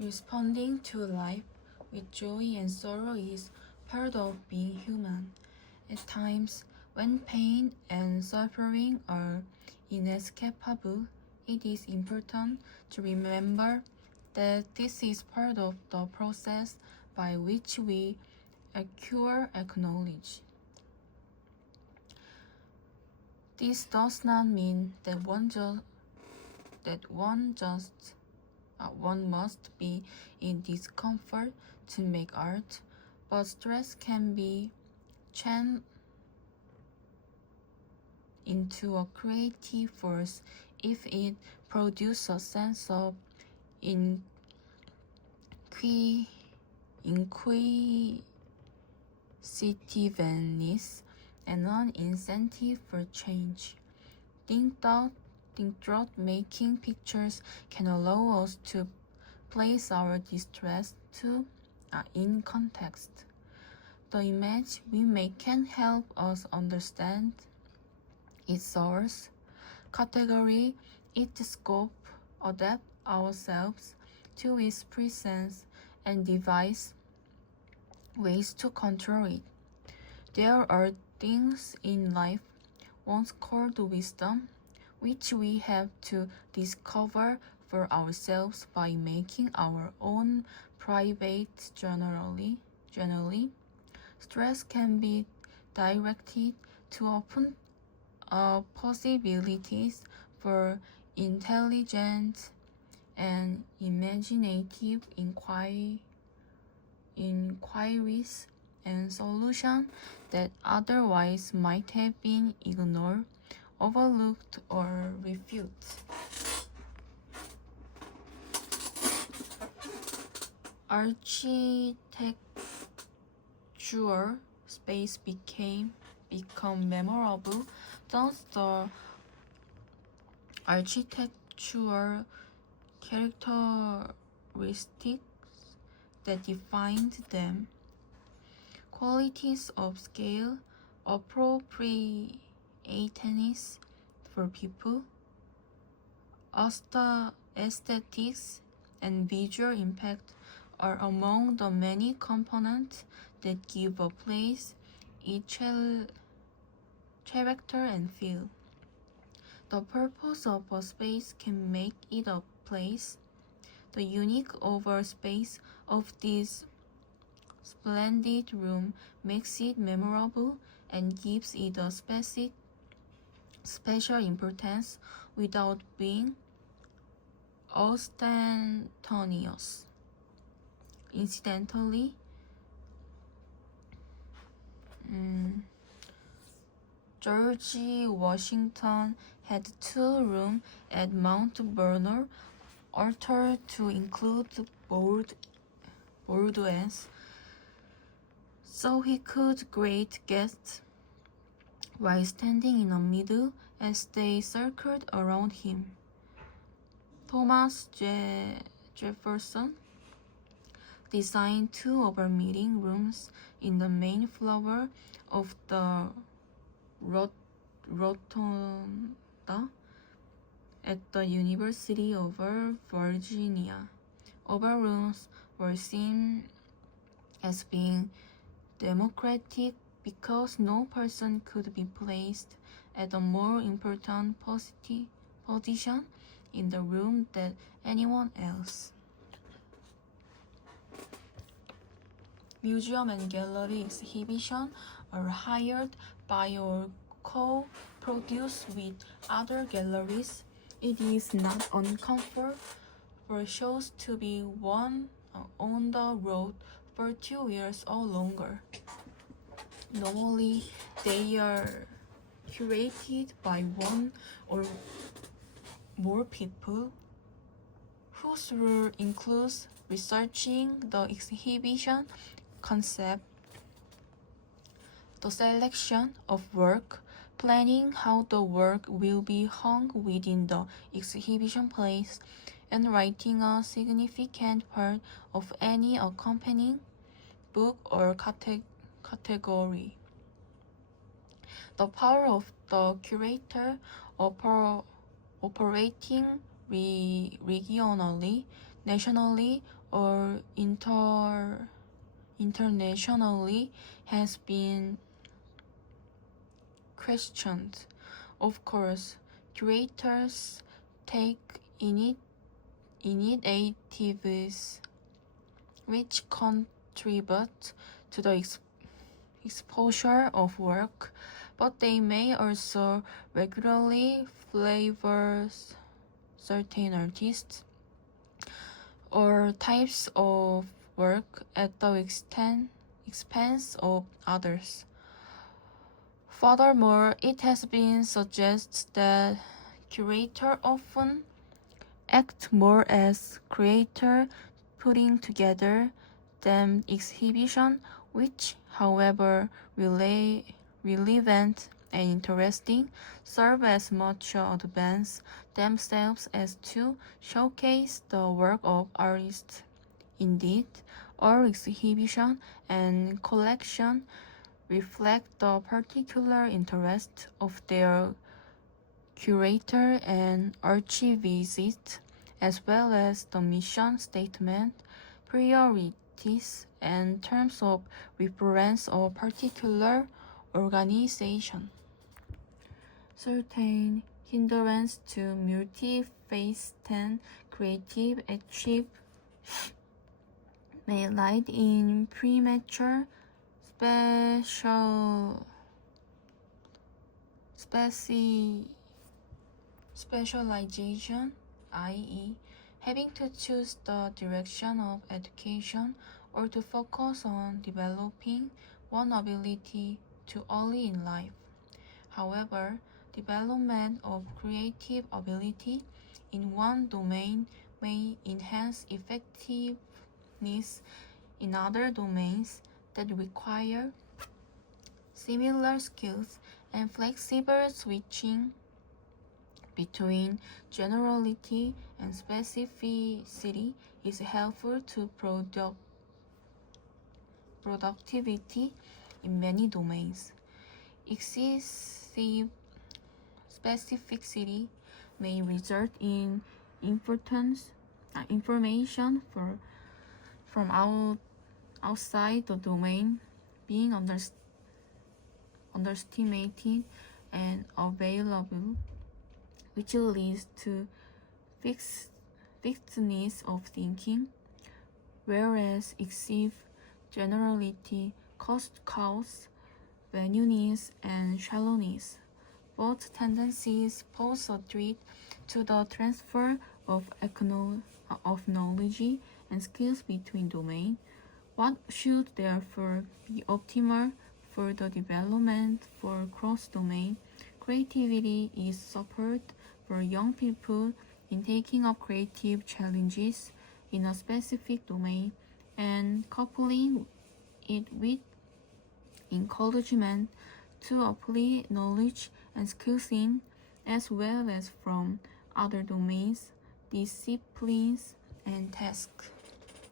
Responding to life with joy and sorrow is part of being human. At times, when pain and suffering are inescapable, it is important to remember that this is part of the process by which we acquire knowledge. This does not mean that one must be in discomfort to make art, but stress can be channeled into a creative force if it produces a sense of inquisitiveness and an incentive for change. Think thought-making pictures can allow us to place our distress in context. The image we make can help us understand its source, category, its scope, adapt ourselves to its presence, and devise ways to control it. There are things in life once called wisdom, which we have to discover for ourselves by making our own private journaling. Stress can be directed to open possibilities for intelligent and imaginative inquiries and solutions that otherwise might have been ignored, overlooked, or refuted. Architectural space become memorable. Thus, the architectural characteristics that defined them, qualities of scale, appropriateness for people, aesthetics, and visual impact are among the many components that give a place its character and feel. The purpose of a space can make it a place. The unique oval space of this splendid room makes it memorable and gives it a special importance without being ostentatious. Incidentally, George Washington had 2 rooms at Mount Vernon, altered to include boudoirs, so he could greet guests while standing in the middle as they circled around him. Thomas Jefferson designed 2 other meeting rooms in the main floor of the rotunda at the University of Virginia. Other rooms were seen as being democratic because no person could be placed at a more important position in the room than anyone else. Museum and gallery exhibitions are hired by or co-produced with other galleries. It is not uncommon for shows to be on the road for 2 years or longer. Normally, they are curated by 1 or more people, whose role includes researching the exhibition concept, the selection of work, planning how the work will be hung within the exhibition place, and writing a significant part of any accompanying book or category. The power of the curator operating regionally, nationally, or internationally has been questioned. Of course, curators take initiatives which contribute to the exposure of work, but they may also regularly favor certain artists or types of work at the expense of others. Furthermore, it has been suggested that curators often act more as creator, putting together than exhibition, which, however relevant and interesting, serve as much advance themselves as to showcase the work of artists. Indeed, all exhibition and collection reflect the particular interest of their curator and archivist, as well as the mission statement, priorities, and terms of reference of particular organization. Certain hindrance to multi-faceted creative achievement may lie in premature specialization, i.e., having to choose the direction of education or to focus on developing one ability too early in life. However, development of creative ability in one domain may enhance effectiveness in other domains that require similar skills, and flexible switching between generality and specificity is helpful to productivity in many domains. Excessive specificity may result in information from outside the domain being underestimated and available, which leads to fixedness of thinking, whereas excessive generality causes vagueness and shallowness. Both tendencies pose a threat to the transfer of knowledge and skills between domains. What should therefore be optimal for the development for cross-domain creativity is support for young people in taking up creative challenges in a specific domain and coupling it with encouragement to apply knowledge and skills in, as well as from other domains, disciplines, and tasks.